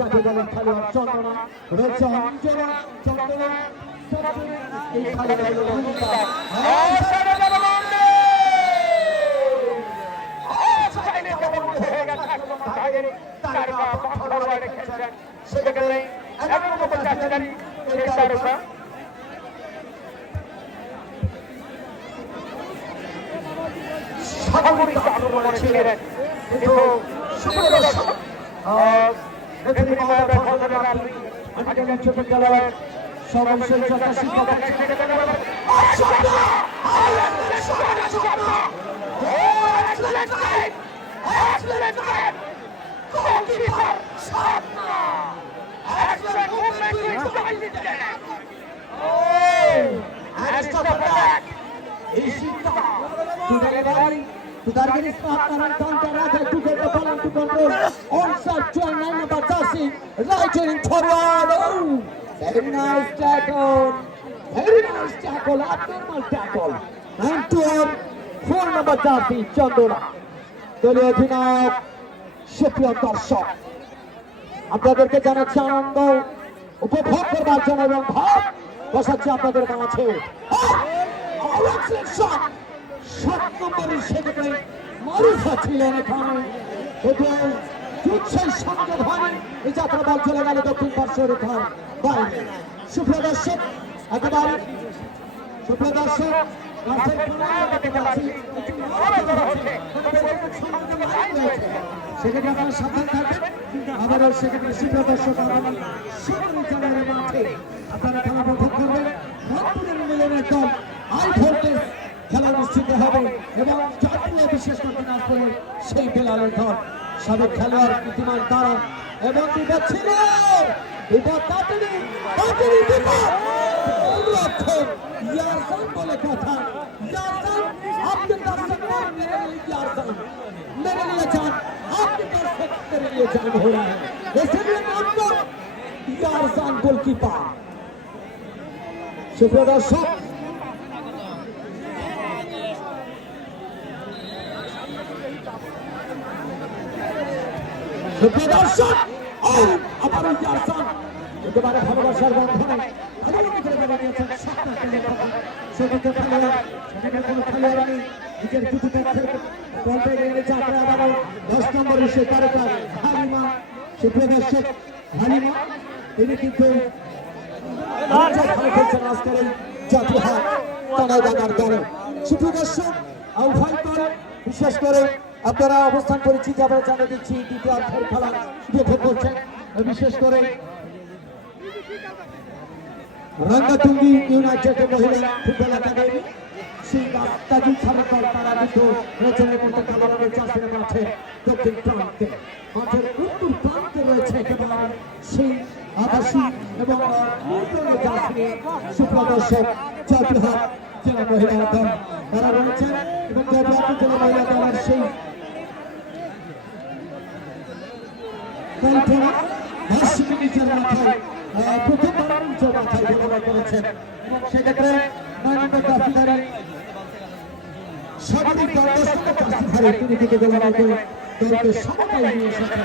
যাকে বলেন খেলোয়াড় চন্দনা রয়েছে অঞ্জনা চন্দনা এই খেলোয়াড়ের ভূমিকা স্বাভাবিক আক্রমণে ছিলেন কিন্তু বিশ্ববিদ্যালয়ের সর্বশেষ শিক্ষক to Dargin partner and counter rather to get the ball into control. Onside join line number 30. Right in forward. Oh, very nice tackle. Very nice tackle. Abnormal tackle. And to our 4 number 30. Chandora. দলীয় অধিনায়ক সুপ্রিয় দর্শক আপনাদেরকে জানাচ্ছি আনন্দ উপভোগ করবার জন্য এবং ভাব বসাচ্ছি আপনাদের মাঝে 7 নম্বরের সেখানে মারুফা ছিলেন এখানে সেই সংযোগ হয়নি এই যাত্রা বল চলে গেল দক্ষিণ পার্শ্বের বাইরে সুপ্রিয় দর্শক একেবারে সুপ্রিয় দর্শক সেখানে আপনারা সাবধান থাকবেন আবারও সেখানে সুপ্রিয় দর্শক আগামী 17 জানুয়ারি মাঠে আপনারা খেলা উপভোগ করবেন রংপুরের মিলনের দল হাই ভোল্টেজ খেলা অনুষ্ঠিত হবে এবং জাতীয় বিশেষ করে দিনাজপুরের সেই বেলালের দল সাবেক খেলোয়াড় কীর্তিমান তারা এবং বিপদ ছিল বিপদ তাড়াতাড়ি বিপদ ইয়ারসান বলে কথা ইয়ারসান আপনি দর্শক मेरे लिए जान आपके दर्शक मेरे लिए जान हो रहा है इसलिए आपको यारसान गोलकीपर सुप्रिय दर्शक সুপ্রিয় দর্শক আবার ইয়ারসান একেবারে ভালোবাসার বন্ধনে ভালোভাবে করে বানিয়েছেন সত্তা সেক্ষেত্রে খেলোয়াড় নিজের জুটিতে বলতে গেলে যাত্রা আবারও 10 নম্বরে সে তারকা হালিমা সুপ্রিয় দর্শক হালিমা তিনি কিন্তু খেলছেন আজকের এই জাতীয় হাট টানাইডাঙ্গার দলে সুপ্রিয় দর্শক উভয় দল বিশেষ করে আপনারা অবস্থান করেছি যে আমরা জানিয়ে দিচ্ছি দ্বিতীয়ার্ধের খেলা উপভোগ করছেন বিশেষ করে রঙ্গতুঙ্গি ইউনাইটেড মহিলা ফুটবল একাডেমি সেই তাজিদ সামন্তর তারা কিন্তু রয়েছেন করতে খেলার চাষের মাঠে দক্ষিণ প্রান্তে মাঠের উত্তর প্রান্তে রয়েছে একেবারে সেই আবাসী এবং সুপ্রদর্শক চৌধুরী জেলা মহিলা দল তারা রয়েছেন এবং জেলা মহিলা দলের সেই কল্পনা ভার্সিটি নিজের মাথায় প্রথমবার নিজের মাথায় ব্যবহার করেছেন সেক্ষেত্রে স্বাভাবিক দল তিনি থেকে দলকে সমতায় নিয়ে এসেছেন